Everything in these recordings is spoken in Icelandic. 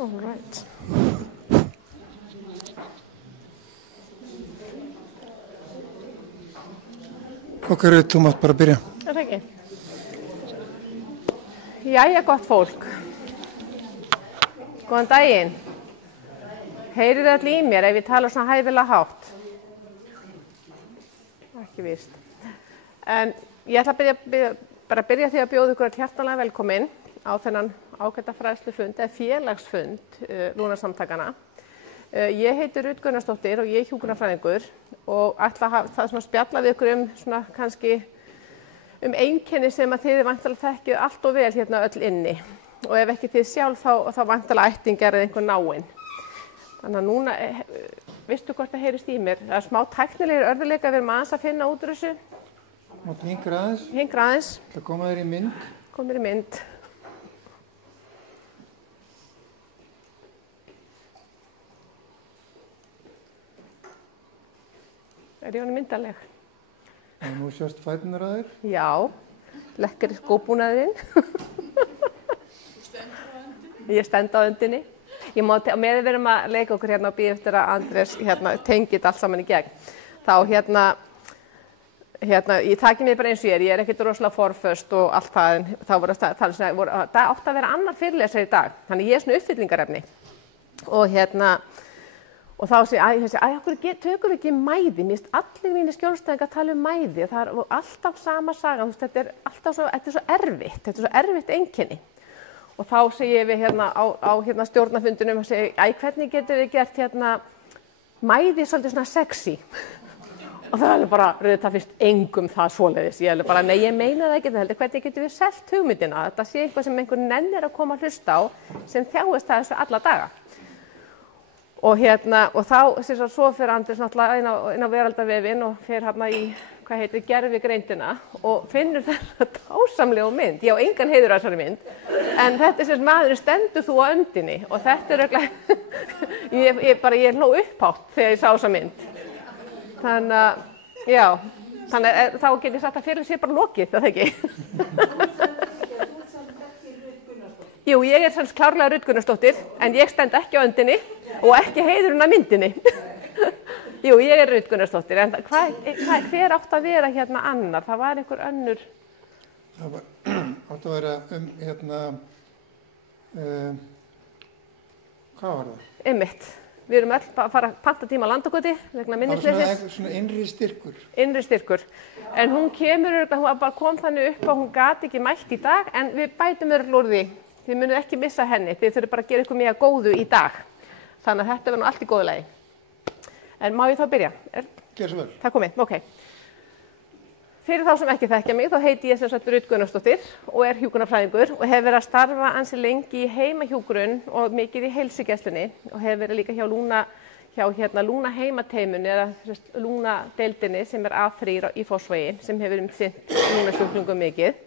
All right. Ok, Ruth, þú mátt bara byrja. Er það ekki? Jæja, gott fólk. Góðan daginn. Heyrið þið allir í mér ef ég tala svona hæfilega hátt? Ekki víst. Ég ætla að byrja því að bjóða ykkur hjartanlega velkomin á þennan ágæta fræðslufund eða félagsfund Lúnarsamtakanna. Ég heiti Ruth Gunnarsdóttir og ég er hjúkrunarfræðingur og ætla að það svona spjalla við ykkur svona kannski einkenni sem að þið væntanlega þekkið allt og vel hérna öll inni og ef ekki þið sjálf þá væntanlega ættingjar eða einhver náinn. Þannig að núna, veistu hvort það heyrist í mér? Það er smá tæknilegir örðuleika við erum aðeins að finna út úr þessu. Máttu hingra aðeins? Hingra aðeins. Það koma þér í mynd. Kom þér í mynd. Er ég honum myndarleg? Og nú sjást fæturnar að þér? Já, lekkari skóbúnaðurinn. Ég stend á öndinni. Með við erum að leika okkur hérna og býða eftir að Andrés tengið allt saman í gegn. Þá ég taki mig bara eins og ég er ekkert rosalega forföst og allt það, en þá voru það átti að vera annar fyrirlesari í dag, þannig ég er svona uppfyllingarefni. Og þá segir ég, okkur tökum við ekki mæði, mér finnst allir mínir skjólstæðingar að tala mæði og það er alltaf sama saga, þetta er svo erfitt, þetta er svo erfitt einkenni. Og þá segir við á stjórnarfundunum og segir, hvernig getum við gert mæði svolítið svona sexy? Og það er bara, það finnst engum það svoleiðis. Ég er bara, nei, ég meina það ekki, hvernig getum við selt hugmyndina? Þetta sé eitthvað sem einhver nennir að koma að hlusta á sem þjáist það þessu alla daga. Og þá, svo fer Andrés náttúrulega inn á veraldarvefinn og fer í, gervigreindina og finnur þessa dásamlegu mynd. Ég á engan heiður á þessari mynd, en þetta er maðurinn stendur þú á öndinni og þetta er örugglega, ég hló upphátt þegar ég sá þessa mynd. Þannig að þá get ég sagt að fyrir sér bara lokið, það ekki? Jú, ég er sanns klárlega Ruth Gunnarsdóttir, en ég stend ekki á öndinni og ekki heiðurinn af myndinni. Jú, ég er Ruth Gunnarsdóttir, en hver átt að vera hérna annar? Það var einhver önnur... Það átt að vera hvað var það? Einmitt. Við erum öll að fara að panta tíma á Landakoti vegna minnisleysis. Það var svona innri styrkur. Innri styrkur. En hún kom þannig upp að hún gat ekki mætt í dag, en við bætum örugglega úr því. Þið munið ekki missa henni, þið þurfum bara að gera ykkur mjög góðu í dag. Þannig að þetta verður nú allt í góðu lagi. En má ég þá byrja? Gjör svo vel. Það komið, ok. Fyrir þá sem ekki þekkja mig, þá heiti ég sem sagt Ruth Gunnarsdóttir og er hjúkrunarfræðingur og hef verið að starfa ansi lengi í heimahjúkrun og mikið í heilsugæslunni og hef verið líka hjá Lúna heimateymun eða Lúnadeildinni sem er A3 í Fossvogi sem hefur sinnt Lúnasjúklingum mikið.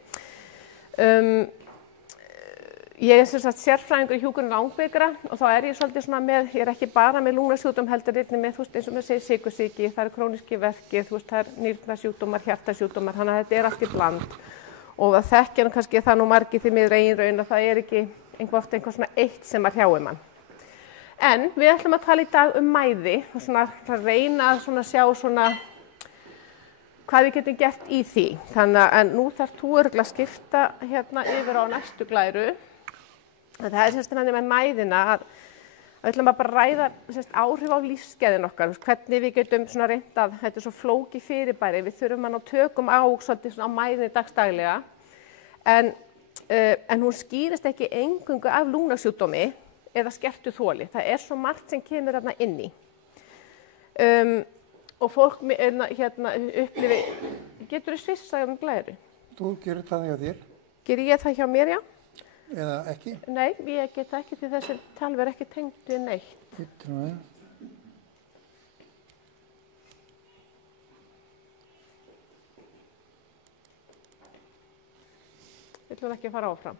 Ég er sem sagt sérfræðingur í hjúkrun langveikra og þá er ég svolítið svona með, ég er ekki bara með lúnasjúkdóm heldur einnig með, eins og maður segir sykursýki, það eru krónískir verkir, það er nýrnasjúkdómar, hjartasjúkdómar, þannig að þetta er allt í bland. Og það þekkja kannski það nú margir því miður eigin raun að það er ekki einhver svona eitt sem að hrjáir mann. En við ætlum að tala í dag mæði og svona reyna að sjá hvað við getum gert í því. Þannig að nú þarf þú örugglega að skipta yfir á næstu glæru. Það er þannig með mæðina að við ætlum að bara ræða áhrif á lífsgæðin okkar, hvernig við getum reynt að, þetta er svo flókið fyrirbæri, við þurfum að ná tökum á á mæðinni dagsdaglega, en hún skýrist ekki eingöngu af lúnasjúkdómi eða skertu þoli, það er svo margt sem kemur þarna inn í. Og fólk upplifi, getur þú svissað glæru? Þú gerir það hjá þér? Gerir ég það hjá mér, já? Eða ekki? Nei, ég get það ekki því þessi tölvu er ekki tengt við neitt. Býttu nú við. Viljum ekki fara áfram?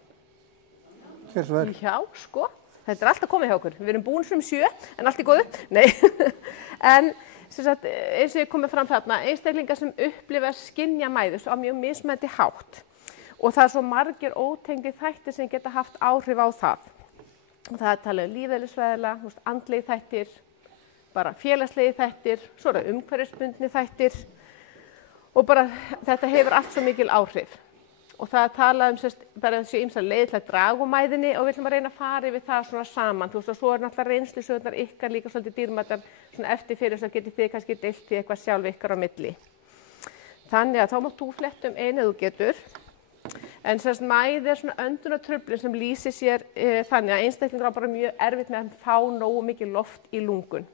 Hér svo vel. Já, sko. Þetta er alltaf komið hjá okkur. Við erum búin sem 7, en allt í góðu. Nei. En eins og ég komið fram þarna, einstaklingar sem upplifa skynja mæðu á mjög mismunandi hátt. Og það er svo margir ótengdir þættir sem geta haft áhrif á það. Það er talað lífeðlisfræðilega, andlegi þættir, bara félagslegi þættir, svo eru umhverfisbundni þættir og bara þetta hefur allt svo mikil áhrif. Og það er talað bara þessi ýmsar leiðir til að draga úr mæðinni og við ætlum að reyna að fara yfir það svona saman. Og svo er náttúrulega reynslusögurnar ykkar líka svolítið dýrmætar svona eftir fyrir þess að getið þið kannski deilt því eitthvað sjálf ykkar á milli. Þannig að þá mátt þú fletta einu þú getur. En mæði er svona öndunartruflun sem lýsir sér þannig að einstaklingur á bara mjög erfitt með að fá nógu mikið loft í lungun.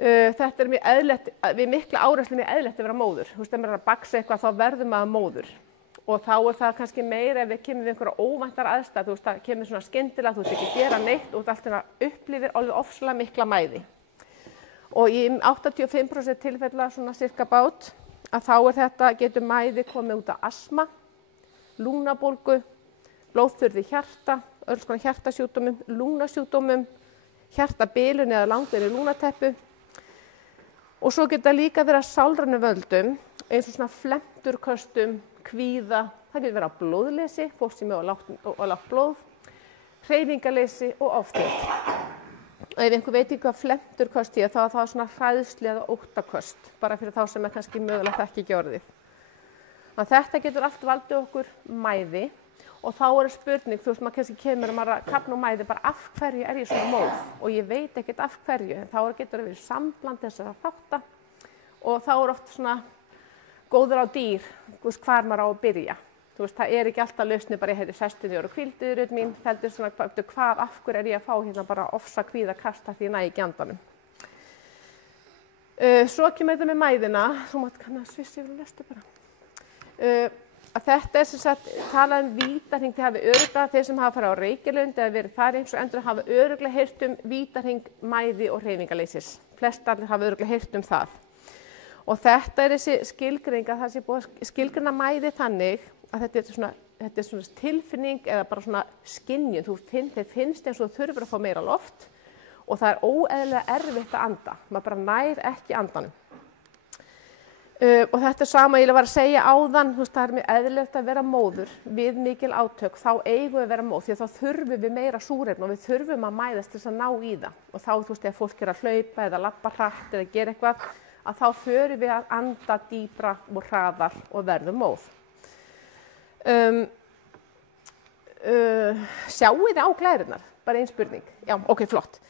Þetta er mjög eðlilegt, við mikla áreyslu mjög eðlilegt að vera móður. Ef maður er að baksa eitthvað þá verður maður móður. Og þá er það kannski meira ef við kemur við einhverja óvæntar aðstæð, það kemur svona skyndilega, þú ert ekki að gera neitt og þú ert alltaf upplifir alveg ofsalega mikla mæði. Og í 85% tilfella svona cirka bát að þá er þetta, getur mæði komið út af astma, lungnabólgu, blóðþurrði hjarta, öll konar hjartasjúkdómum, lungnasjúkdómum, hjartabilun eða langvinni lungnateppu. Og svo geta líka verið að sálrænum völdum eins og svona flemturköstum, kvíða, það getur verið á blóðleysi, fólk sem er á lágt blóð, hreyfingarleysi og ofþyngd. Og ef einhver veit ekki hvað flemturköst er, þá er það svona hræðslu eða óttaköst, bara fyrir þá sem er kannski mögulega þekki ekki orðið. Þannig að þetta getur allt valdið okkur mæði og þá er spurning, þú veist, maður kannski kemur og maður kafna á mæði bara af hverju er ég svona móð og ég veit ekkert af hverju, en þá getur það verið sambland þessara þátta og þá er oft svona góður á dýr, hvar maður á að byrja. Þú veist, það er ekki alltaf lausnir bara ég heiti sestunni og hvílduður út mín, heldur svona hvað, af hverju er ég að fá hérna bara ofsa kvíða kasta því ég næ ekki andanum. Svo kemur þetta með mæðina, þú mátt kannski svissi yfir og lestu bara. Að þetta er sem sagt talað vítarhring, þið hafi örugglega, þeir sem hafa farið á Reykjalund eða verið þar eins og endur hafa örugglega heyrt vítarhring mæði og hreyfingarleysis. Flestallir hafa örugglega heyrt það. Og þetta er þessi skilgreining að það sé búið að skilgreina mæði þannig að þetta er svona tilfinning eða bara svona skynjun. Þeir finnst eins og þú þurfir að fá meira loft og það er óeðlilega erfitt að anda. Maður bara nær ekki andanum. Og þetta er sama ég var að segja áðan, það er mjög eðlilegt að vera móður við mikil átök, þá eigum við að vera móð því að þá þurfum við meira súrefni og við þurfum að mæðast til þess að ná í það. Og þá ef fólk er að hlaupa eða labba hratt eða gera eitthvað, að þá förum við að anda dýpra og hraðar og verðum móð. Sjáu þið á glærurnar? Bara ein spurning. Já, ok, flott.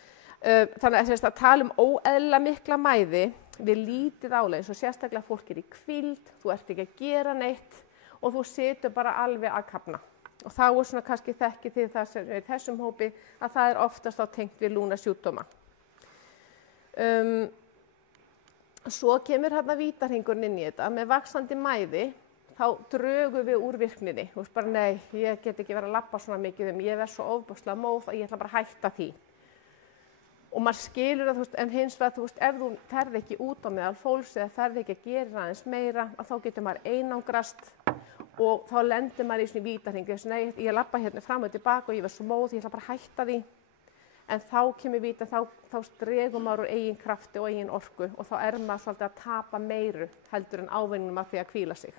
Þannig að tala óeðlilega mikla mæði við lítið álag eins og sérstaklega fólk er í hvíld, þú ert ekki að gera neitt og þú situr bara alveg að kafna. Og þá er svona kannski þekkið þið það sem er í þessum hópi að það er oftast á tengt við lungnasjúkdóma. Svo kemur hérna vítarhringurinn inn í þetta. Með vaxandi mæði þá drögum við úr virkninni. Þú veist bara nei, ég get ekki verið að labba svona mikið ég verð svo ofboðslega móð að ég ætla bara að hætta því. Og maður skilur það, en hins vegar, ef þú ferð ekki út á meðal fólks eða ferð ekki að gera aðeins meira, að þá getur maður einangrast og þá lendir maður í svona vítarhring. Nei, ég labba hérna fram og tilbaka og ég verð svo móð, ég ætla bara að hætta því. En þá kemur vítar, þá dregur maður úr eigin krafti og eigin orku og þá er maður svolítið að tapa meiru heldur en ávinninum af því að hvíla sig.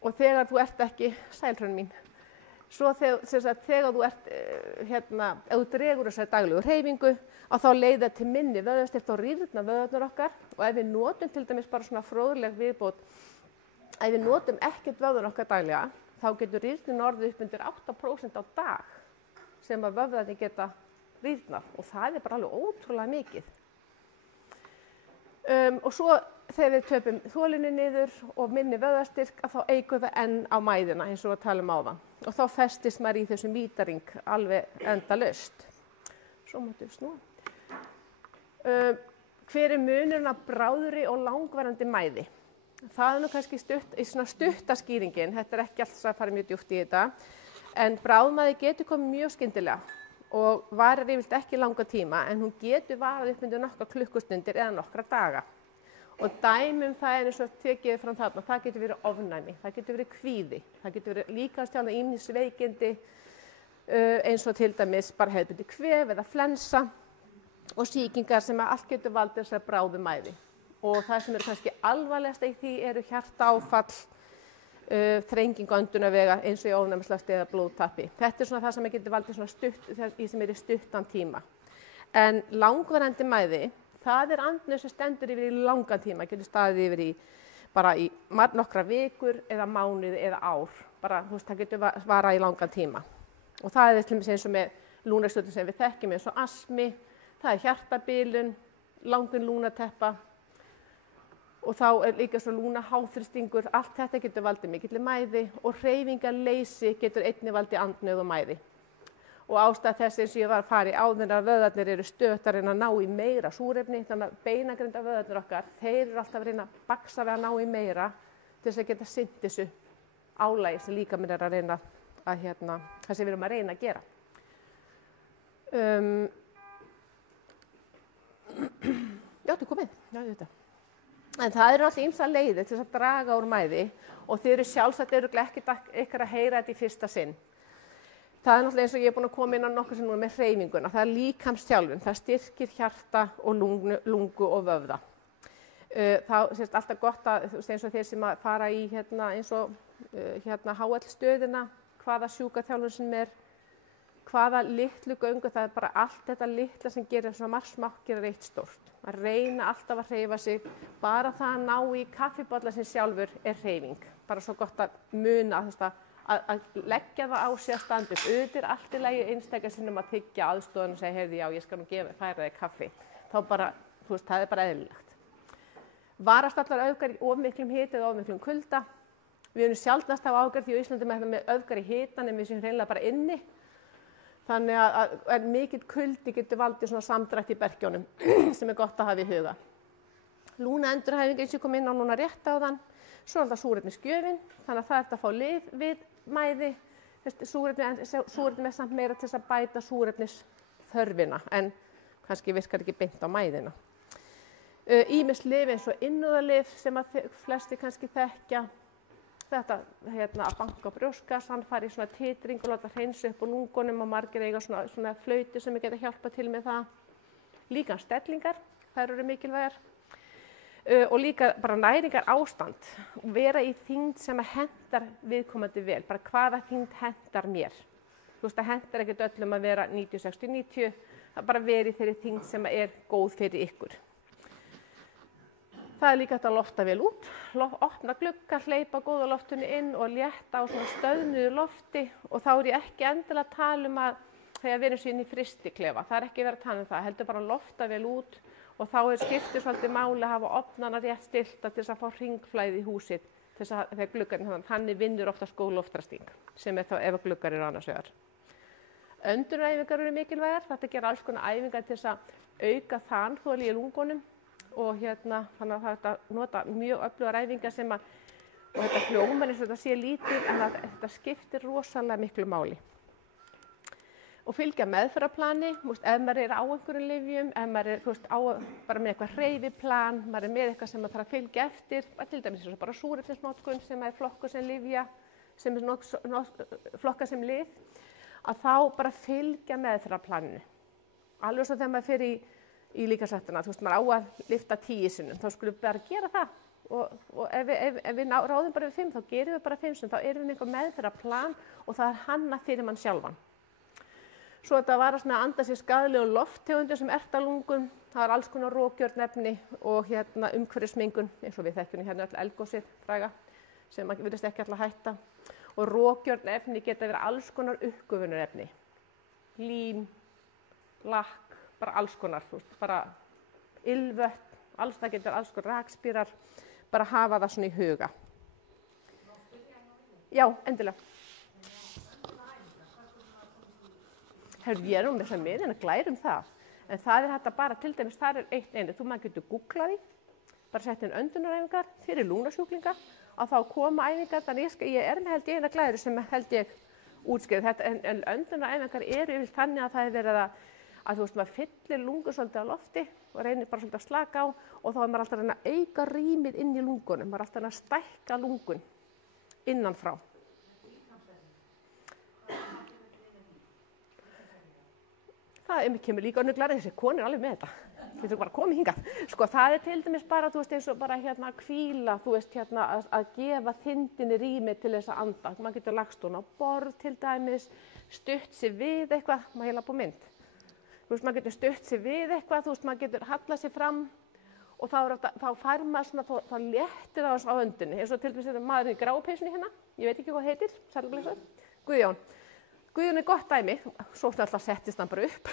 Og þegar þú ert ekki, sælhrönn mín, svo þegar þú ert, ef þú dregur þessari daglegu hreyfingu, að þá leiða til minni vöðvastyrk, þá rýrna vöðvarnar okkar og ef við notum til dæmis bara svona fróðleg viðbót, ef við notum ekkert vöðvarnar okkar daglega, þá getur rýrnin orðið upp undir 8% á dag sem að vöðvarnir geta rýrnað og það er bara alveg ótrúlega mikið. Og svo þegar við töpum þolinu niður og minni vöðvastyrk, að þá eigum við enn á mæðina eins og við talum áðan. Og þá festist maður í þessum vítarhring alveg endalaust. Svo máttu við snúa. Hver er munurinn á bráðri og langvarandi mæði? Það er nú kannski stuttaskýringin, þetta er ekki alltaf að fara mjög djúpt í þetta, en bráðmæði getur komið mjög skyndilega og varir yfirleitt ekki langa tíma, en hún getur varað upp undir nokkra klukkustundir eða nokkra daga. Og dæmum það er eins og tekið fram þarna, það getur verið ofnæmi, það getur verið kvíði, það getur verið líkamstjána ýmis veikindi eins og til dæmis bara hefðbundið kvef eða flensa og sýkingar sem allt getur valdið þessar bráðu mæði. Og það sem eru kannski alvarlegasta í því eru hjartaáfall, þrengingu öndunarvega eins og í ofnæmislosti eða blóðtappi. Þetta svona það sem getur valdið svona sem er í stuttan tíma. En langvarandi mæði, það andnauð sem stendur yfir í langan tíma, getur staðið yfir í bara í nokkra vikur eða mánuði eða ár. Bara, það getur varað í langan tíma. Og það til dæmis eins og með lúnarstöðu sem við þekkjum eins og astmi, það hjartabilun, langun lúnateppa og þá líka svo lúnaháþrýstingur, allt þetta getur valdið mikilli mæði og hreyfingarleysi getur einnig valdið andnauð og mæði. Og ástæða þess eins og ég var að fara í áður að vöðvarnir eru stöðugt að reyna að ná í meira súrefni, þannig að beinagrinda vöðvarnir okkar, þeir eru alltaf að reyna að baksa við að ná í meira til þess að geta sinnt þessu álagi sem líkaminn er að reyna að það sem við erum að reyna að gera. Já, þú komið. Já, þetta. En það eru alltaf ýmsar leiðir til að draga úr mæði og þið eru sjálfsagt örugglega ekki ykkar að heyra þetta í fyrsta sinn. Það er náttúrulega eins og ég er búin að koma inn á nokkuð sem nú með hreyfinguna. Það er líkamsþjálfun, það styrkir hjarta og lungu og vöðva. Það er alltaf gott að eins og þeir sem að fara í eins og HL-stöðina, hvaða sjúkraþjálfun sem er, hvaða litlu göngu, það er bara allt þetta litla sem gerir svona margt smátt gerir eitt stórt. Að reyna alltaf að hreyfa sig, bara það að ná í kaffibolla sem sjálfur er hreyfing. Bara svo gott að muna að leggja það á sig að standa upp. Auðvitað er allt í lagi einstaklega sinnum að tyggja aðstoðan og segja, heyrðu, já, ég skal nú færa þig kaffi. Þá bara, það er bara eðlilegt. Varast allar öfgar í of miklum hita eða of miklum kulda. Við erum sjaldnast á ágar því á Íslandi með öfgar í hitan en við séum hreinlega bara inni. Þannig að mikill kuldi getur valdið svona samdrætt í berkjónum sem er gott að hafa í huga. Lúnaendurhæfing eins og ég kom inn á núna rétt áðan. Svo er það súrefnisgjöfin, þannig að það er að fá lyf við mæði. Súrefni er samt meira til þess að bæta súrefnisþörfina en kannski virkar ekki beint á mæðina. Ýmis lyf eins og innúðalyf sem að flesti kannski þekkja. Þetta að banka á brjóstkassan, fara í svona titring og láta hreinsa upp á lungunum og margir eiga svona flautu sem geta hjálpað til með það. Líka stellingar, þær eru mikilvægar. Og líka bara næringar ástand. Vera í þyngd sem hentar viðkomandi vel, bara hvaða þyngd hentar mér. Það hentar ekkert öllum að vera 90, 60, 90, það bara vera í þeirri þyngd sem er góð fyrir ykkur. Það er líka hægt að lofta vel út, opna glugga, hleypa góða loftunni inn og létta á svona stöðnuðu lofti og þá er ég ekki endilega að tala að þegar við erum svo inn í frystiklefa, það er ekki verið að tala það, heldur bara að lofta vel út og þá skiptir svolítið máli að hafa ofnana rétt stilta til þess að fá hringflæði í húsið til þess að þegar gluggarnir þannig vinnur oftast góð loftrasting sem er þá ef gluggar eru annars vegar. Öndunaræfingar eru mikilvægar, þetta gerir alls konar æfingar til þess að auka þanþol í lungunum. Og þannig að það er að nota mjög öflugar æfingar sem og þetta hljómar eins og þetta sé lítið en þetta skiptir rosalega miklu máli. Og fylgja meðferðarplani, ef maður er á einhverjum lyfjum, ef maður er bara með eitthvað hreyfiplan, maður er með eitthvað sem maður þarf að fylgja eftir, til dæmis eins og bara súrefnisnotkun sem er flokkuð sem lyfja, sem er flokkað sem lyf, að þá bara fylgja meðferðarplaninu. Alveg svo þegar maður fer í líkamsræktina, maður á að lyfta 10 sinnum, þá skulum við bara gera það og ef við ráðum bara við 5, þá gerum við bara 5 sinnum, þá erum við með eitthvað meðferðarplan og það er hannað fyrir mann sjálfan. Svo þetta var að anda sér skaðlegum lofttegundir sem ertalungum, það er alls konar rokgjörnefni og umhverfismengun, eins og við þekkjum öll eldgosið fræga, sem maður virðist ekki alltaf hætta. Og rokgjörnefni geta verið alls konar uppgufunarefni, lím, lakk, bara alls konar, bara ylvött, það getur alls konar rakspírar, bara hafa það svona í huga. Já, endilega. Ég er með þess að miðin að glærum það, en það er þetta bara, til dæmis, það er eitt einu, maður getur googlað því, bara sett inn öndunaræfingar fyrir lúnasjúklinga, að þá koma æfingar, þannig ég er með held ég eina glæru sem held ég útskýrði þetta, en öndunaræfingar eru yfir þannig að það er verið að maður fyllir lungu svolítið á lofti og reynir bara svolítið að slaka á og þá er maður alltaf að reyna að auka rýmið inn í lungunum, maður er alltaf að reyna að stækka lungun innan frá. Það kemur líka önnur glæra, þessi konur er alveg með þetta. getur bara komið hingað. Sko það til dæmis bara, þú veist, eins og bara hérna hvíla, þú veist, hérna að gefa þindinni rými til þess að anda. Maður getur lagst hún á borð til dæmis, stutt sig við eitthvað, maður heila på mynd. Þú veist, maður getur stutt sig við eitthvað, þú veist, maður getur hallað sig fram og þá fær maður svona, þá léttir það á öndunni. Eins og til dæmis þetta maðurinn í grápeysunni hérna, ég veit ekki hvað heitir, sælblessuð, Guðjón. Guðjón gott dæmi, svo alltaf settist hann bara upp,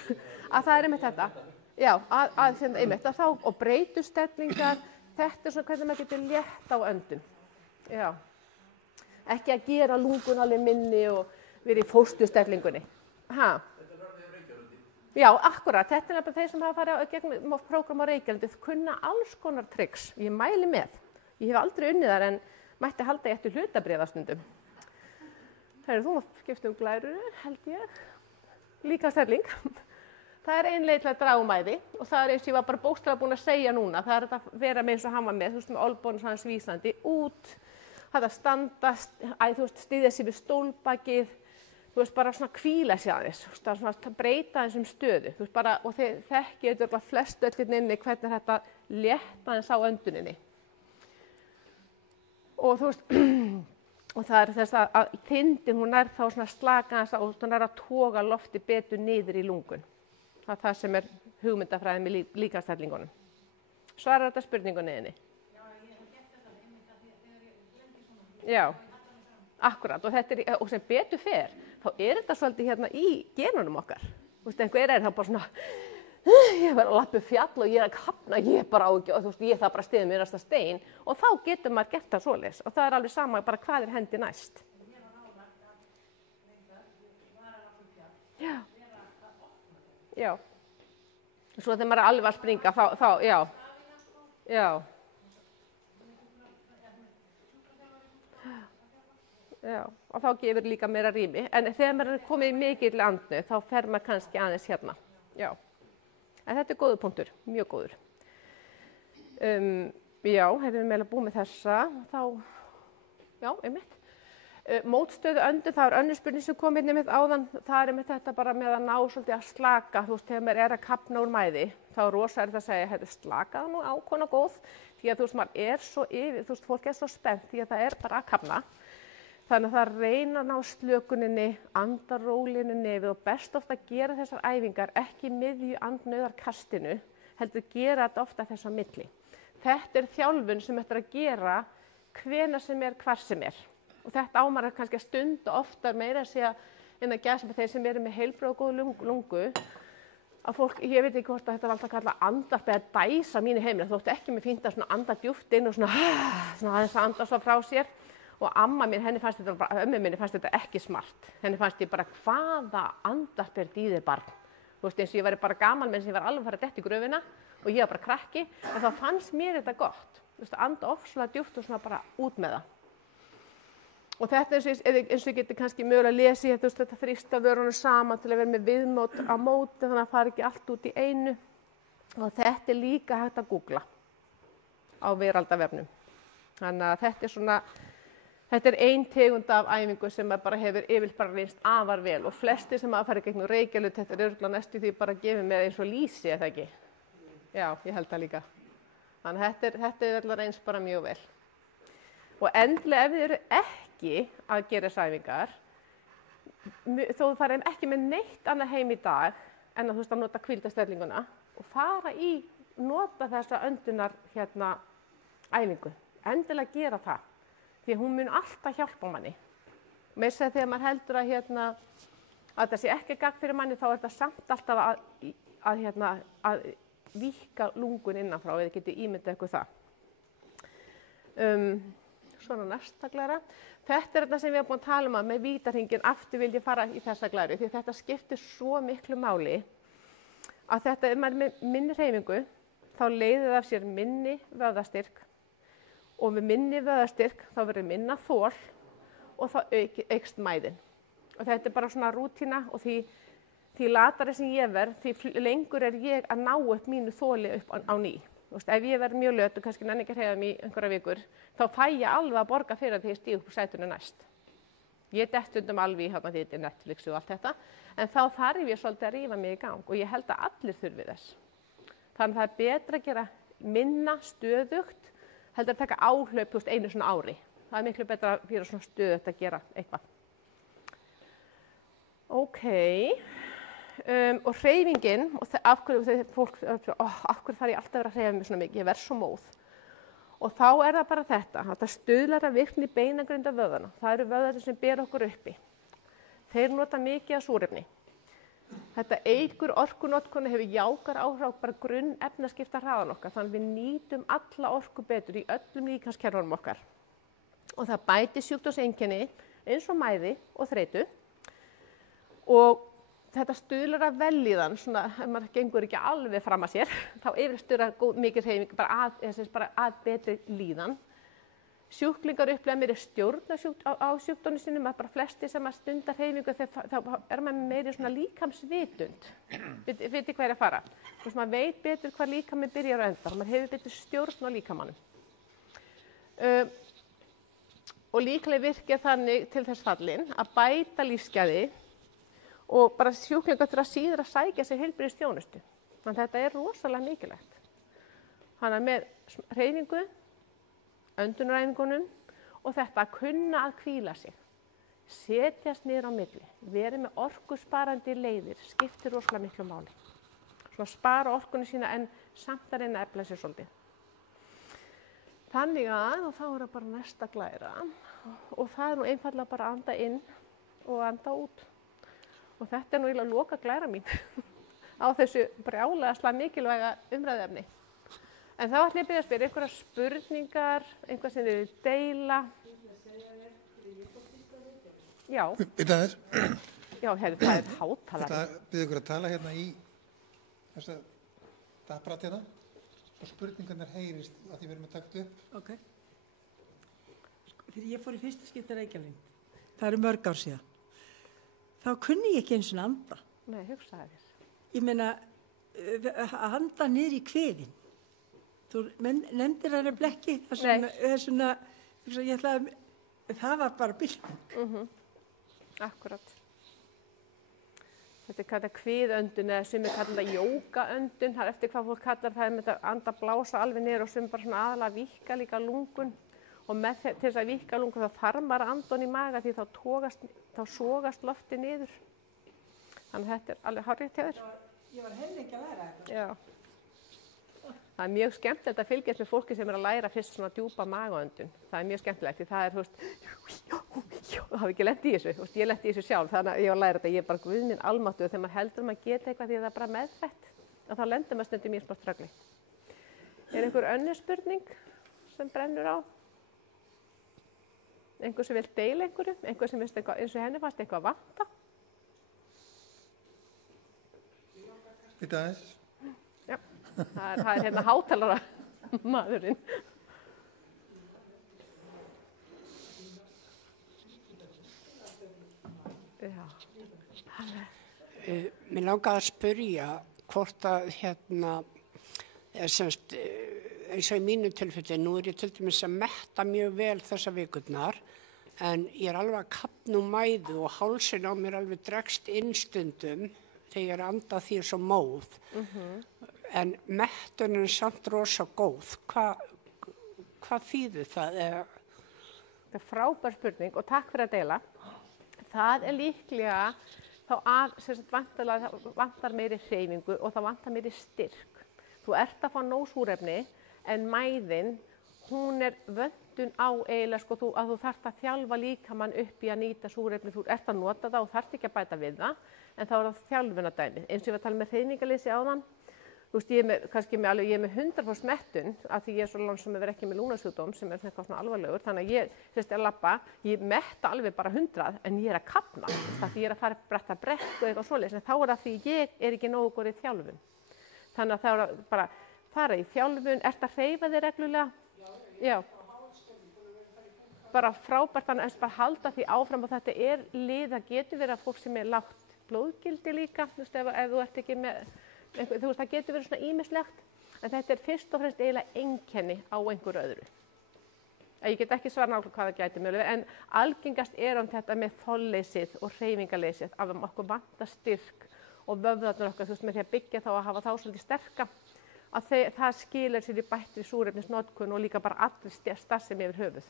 að það einmitt þetta. Já, einmitt, að þá, og breytustellingar, þetta svona hvernig maður getur létt á öndun. Já, ekki að gera lungun alveg minni og vera í fóstustellingunni. Ha? Já, akkurat, þetta er nefnilega þeir sem hafa farið gegn prógram á Reykjalandi, kunna alls konar tricks, ég mæli með. Ég hef aldrei unnið þar en mætti halda ég eftir hlutabréfastundum. Það þú mátt skipta glæru, held ég, líka stelling. Það er ein leið til að draga mæði og það er eins og ég var bara bókstaflega búin að segja núna. Það er að vera með eins og hann var með, þú veist, með olnboginn svona svísandi út, þetta standast, þú veist, styðja sig við stólbakið, þú veist, bara svona hvíla sig aðeins, þú veist, svona breyta þessum stöðu, þú veist, bara, og þið þekkið þetta flest öllin inni hvernig þetta létta þess á önduninni. Og þú veist, og það er þess að þindin, hún er þá svona slaka þess að hún er að toga lofti betur niður í lungun. Það er það sem er hugmyndafræðin með líkamstellingunum. Svarar þetta spurningunni þinni? Já, ég hef gert þetta einmitt að þegar ég lendi svona. Já, akkurat. Og sem betur fer, þá er þetta svolítið hérna í genunum okkar. Þú veist, einhver er það bara svona, ég var að lappa upp fjall og ég er að kafna, ég er bara á ekki, og þú veist, ég það bara stiðið mér næsta stein. Og þá getur maður gert það svoleiðis. Og það er alveg sama bara hvað er hendi næst. Já. Já, svo þegar maður er alveg að springa, já, og þá gefur líka meira rými, en þegar maður er komið í mikill andnu, þá fer maður kannski aðeins hérna, já, en þetta er góður punktur, mjög góður. Já, hefur við meðal búið með þessa, þá, já, einmitt. Mótstöðu öndun, það er önnur spurning sem kom inn með áðan, það er með þetta bara með að ná svolítið að slaka, þú veist, þegar maður er að kafna úr mæði, þá er rosa það að segja, hefur slakað nú ákona góð, því að þú veist, maður er svo yfir, þú veist, fólk er svo spennt, því að það er bara að kafna. Þannig að það reyna að ná slökuninni, andarólinni nefið og best ofta að gera þessar æfingar, ekki miðju andnauðarkastinu, heldur gera þetta ofta þess á milli. Þetta er þjálfun sem þetta er að gera hvenær sem er, hvar sem er. Og þetta ámar kannski að stunda oftar meira að segja en að gæsa með þeir sem eru með heilbrigða og góða lungu. Að fólk, ég veit ekki hvort að þetta var alltaf kallað andarp eða dæsa mínu heimili. Þótti ekki mér fínt að svona anda djúpt inn og svona aðeins að anda svo frá sér. Og amma mín, henni fannst þetta bara, ömmu minni fannst þetta ekki smart. Henni fannst ég bara hvaða andarp er í þér barn. Þú veist eins og ég væri bara gaman með þess að ég var alveg að fara dett í gröfina og ég var bara krakki. En þá fannst mér þetta gott. Þú veist, anda ofslega djúpt og svona bara út með það. Og þetta eins og ég geti kannski mögulega lesið, þetta þrýsta vörunum saman til að vera með viðmót á móti, þannig að það fari ekki allt út í einu. Og þetta er líka hægt að googla á veraldarvefnum. Þannig að þetta er svona, þetta er ein tegund af æfingu sem bara hefur yfirleitt bara reynst afar vel. Og flestir sem hafa farið gegnum Reykjavík, þetta er örugglega næstu því bara gefið með eins og lýsi, eða ekki? Já, ég held það líka. Þannig að þetta er örugglega reynst bara mjög vel. Og endilega ef þið eru ekki að gera sæfingar, þó þú farið ekki með neitt annað heim í dag en að þú veist að nota hvíldarstellinguna og fara í nota þessa öndunar æfingu. Endilega gera það, því að hún mun alltaf hjálpa manni. Með þess að þegar maður heldur að það sé ekki gagn fyrir manni, þá er þetta samt alltaf að víkka lungun innanfrá, eða geti ímyndað ykkur það. Svona næsta glæra. Þetta er þetta sem við erum búin að tala um að með vítarhringinn aftur vil ég fara í þessa glæru því þetta skiptir svo miklu máli að þetta, ef maður er með minni hreyfingu, þá leiðir það af sér minni vöðvastyrk og með minni vöðvastyrk þá verður minna þol og þá eykst mæðin. Og þetta er bara svona rútína og því latari sem ég verð, því lengur er ég að ná upp mínu þoli upp á ný. Ef ég verð mjög löt og kannski nenni ekki að hreyfa mig í einhverja vikur, þá fæ ég alveg að borga fyrir því ég stíg upp úr sætinu næst. Ég dett stundum alveg í því þetta er Netflix og allt þetta, en þá þarf ég svolítið að rífa mig í gang og ég held að allir þurfi þess. Þannig að það er betra að gera minna stöðugt, heldur að taka áhlaup, þú veist, einu svona ári. Það er miklu betra að gera svona stöðugt að gera eitthvað. Ok, og hreyfingin, og af hverju fólk, af hverju þarf ég alltaf að vera að hreyfa mig svona mikið, ég verð svo móð. Og þá er það bara þetta stuðlar að virkni beinagrinda vöðvana. Það eru vöðvarnir sem ber okkur uppi. Þeir nota mikið af súrefni. Þetta eykur orkunotkun hefur jákar áhrif á bara grunn efnaskipta hraðan okkar. Þannig við nýtum alla orku betur í öllum líkamskerfunum okkar. Og það bætir sjúkdómseinkenni eins og mæði og þreytu. Og þetta stuðlar að vellíðan, svona ef maður gengur ekki alveg fram að sér, þá yfir stuðlar mikið hreyfing bara að betri líðan. Sjúklingar upplega meiri stjórn á sjúkdómnum sínum, að bara flesti sem að stunda hreyfingu, þá er maður meiri svona líkamsvitund. Viti hvað er að fara. Þú veist, maður veit betur hvað líkaminn byrjar og endar, maður hefur betur stjórn á líkamannum. Og líklega virkja þannig til þess fallin að bæta lífsgæði og bara sjúklingar þurfa síður að sækja sér heilbrigðisþjónustu. Þannig að þetta er rosalega mikilvægt. Þannig að með hreyfingu, öndunaræfingunum og þetta að kunna að hvíla sig, setjast niður á milli, verið með orkusparandi leiðir, skiptir rosalega miklu máli. Svona spara orkunni sína en samt að reyna að efla sér svolítið. Þannig að, og þá er það bara næsta glæra, og það er nú einfaldlega bara að anda inn og anda út. Og þetta er nú eiginlega loka glæra mín á þessu brjálæðislega mikilvæga umræðuefni. En þá ætlum ég að byrja að spyrja einhverjar spurningar, einhvað sem þið viljið deila. Já. Bíddu aðeins. Já, heyrðu, það er hátalari. Þetta byrja ykkur að tala hérna í þessa apparat hérna og spurningarnar heyrist að því við erum að taka þetta upp. Ok. Þegar ég fór í fyrsta skipti Reykjavík, það eru mörg ár síðan, þá kunni ég ekki eins og anda. Nei, hugsaði þér. Ég meina, að anda niður í kviðin. Þú nefndir það blekki, það var bara bylting. Akkurat. Þetta er kallað kviðöndun eða sumir kallar það jógaöndun, það er eftir hvað fólk kallar það með að anda blása alveg niður og sumir bara svona aðalega víkka líka lungun. Og til þess að víkka lungun þá þarf maður að anda í maga því þá sogast lofti niður. Þannig að þetta er alveg hárrétt hjá þér. Ég var heil ekki að læra þetta. Já. Það er mjög skemmtilegt að fylgjast með fólki sem er að læra fyrst svona djúpa magaöndun. Það er mjög skemmtilegt því það er, þú veist, það hafi ekki lent í þessu. Þú veist, ég lent í þessu sjálf, þannig að ég var að læra þetta. Ég er bara guð minn almáttugur þegar maður heldur maður geta eitthvað því það er bara meðfætt. Og þá lendur maður stundum í smá ströggli. Er einhver önnur spurning sem brennur á? Einhver sem vil deila einhverju, einhver sem veist eitthvað, eins og henni fannst eitthvað vanta. Bíddu aðeins. Já, það er hérna hátalara maðurinn. Já. Mér langaði að spyrja hvort að semst, eins og í mínu tilfelli, nú er ég til dæmis að metta mjög vel þessa vikurnar, en ég er alveg að kafna úr mæðu og hálsin á mér alveg dregst inn stundum þegar ég er að anda því svo móð. En mettunin er samt rosa góð. Hvað þýðir það? Þetta er frábær spurning og takk fyrir að deila. Það er líklega þá vantar meiri hreyfingu og það vantar meiri styrk. Þú ert að fá nóg súrefni en mæðin, hún er vöndun á eiginlega sko, að þú þarft að þjálfa líkamann upp í að nýta súrefni, þú ert að nota það og þarft ekki að bæta við það, en þá er það þjálfunardæmið. Eins og ég var að tala með hreyfingarleysi áðan, þú veist, ég er með 100% mettun af því ég er svo lánsam að vera ekki með lúnasjúkdóm sem er eitthvað svona alvarlegur, þannig að ég er að labba, ég metta alveg bara 100 en ég er að kafna, því ég er að fara bretta brekk og eitthvað svoleiðis, en þá er það því ég er ekki nógu góð í þjálfun. Þannig að það er bara fara í þjálfun, ert að hreyfa þig reglulega? Já. Bara frábært, þannig að bara halda því áfram og þetta er lið, það getur verið að fólk sem er lágt blóðgildi líka, þú veist, ef þú ert ekki með, þú veist, það getur verið svona ýmislegt, en þetta er fyrst og fremst eiginlega einkenni á einhverju öðru. Ég get ekki svara nákvæmlega hvað það gæti mögulega, en algengast er þetta með þolleysið og hreyfingarleysið, af okkur vantar styrk og vöðvarnir okkar, þú veist, með því að byggja þá að hafa þá svolítið sterka að það skilar sér í bættri súrefnisnotkun og líka bara allir starfsemi yfir höfuð.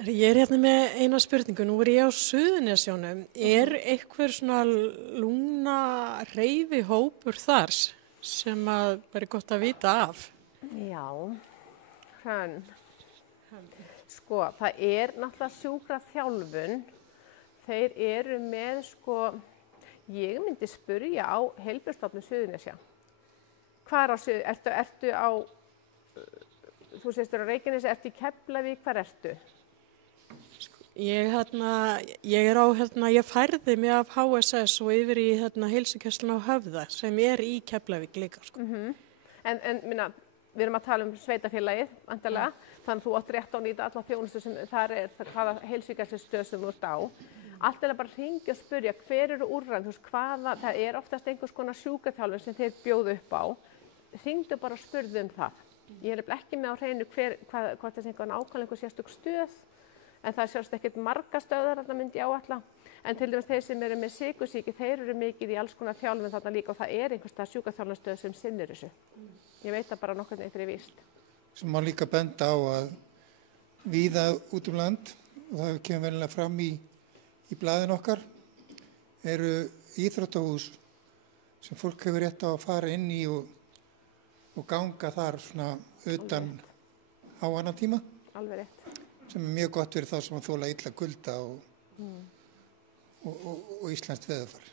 Ég hérna með eina spurningu. Nú ég á Suðurnesjunum. Einhver svona lungnahreyfihópur þar sem að væri gott að vita af? Já, Hrönn. Sko, það náttúrulega sjúkraþjálfun. Þeir eru með, ég myndi spyrja á Heilbrigðisstofnun Suðurnesja. Hvar á ertu á, þú segist á Reykjanesi, ertu í Keflavík, hvar ertu? Ég færði mig af HSS og yfir í heilsugæsluna á Höfða sem í Keflavík líka. En minna, við erum að tala um sveitafélagið, vantarlega, þannig að þú átt rétt á að nýta alla þjónustu sem þar hvaða heilsugæslustöð sem þú ert á. Allt bara að hringja og spyrja hver eru úrræði, það oftast einhvers konar sjúkraþjálfun sem þeir bjóðu upp á. Hringdu bara og spurðu það. Ég ekki með á hreinu hvort það einhver nákvæmlega sérstök stöð, en það sérst ekkert marga stöðar, þarna myndi ég áætla. En til dæmis þeir sem eru með sykursýki, þeir eru mikið í alls konar þjálfun þarna líka og það einhverstað sjúkraþjálfunarstöð sem sinnir þessu. Ég veit það bara nokkurn veginn fyrir víst. Sem má líka benda á að víða út land, og það kemur venilega fram í blaðin okkar, eru íþróttahús sem fólk hefur rétt á að fara inn í og ganga þar svona utan á annan tíma. Alveg rétt. Sem mjög gott fyrir þá sem að þola illa kulda og íslenskt veðurfar.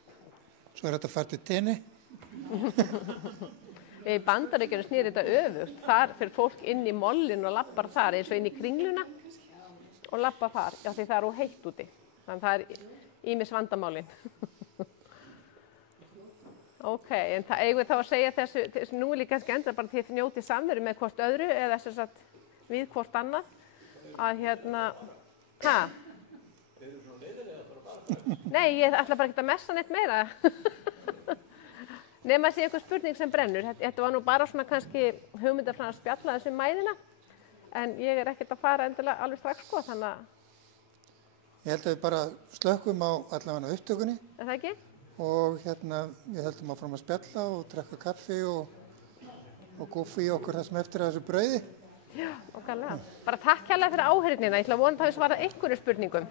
Svo þetta að fara til tenni. Í Bandaríkjunum snýr þetta öfugt. Þar fyrir fólk inn í mollin og lappar þar, eins og inn í Kringluna og lappar þar, já því það heitt úti. Þannig það ýmis vandamálin. Ok, en það eigum við þá að segja þessu, nú líka kannski enda bara því að þið njótið samveru með hvort öðru eða þess að við hvort annað. Að Nei, ég ætla bara ekki að messa neitt meira. Nema að sé einhver spurning sem brennur. Þetta var nú bara svona kannski hugmyndafræði að spjalla þessu mæðina, en ég ekkert að fara endilega alveg strax þannig að... Ég held að við bara slökkum á allavega upptökunni. Er það ekki? Og við heldum áfram að spjalla og drekka kaffi og gúffi í okkur það sem eftir að þessu brauði. Já, okkarlega. Bara takk hérlega fyrir áheyrnina. Ég ætla að vona að það hefði svarað einhverju spurningum.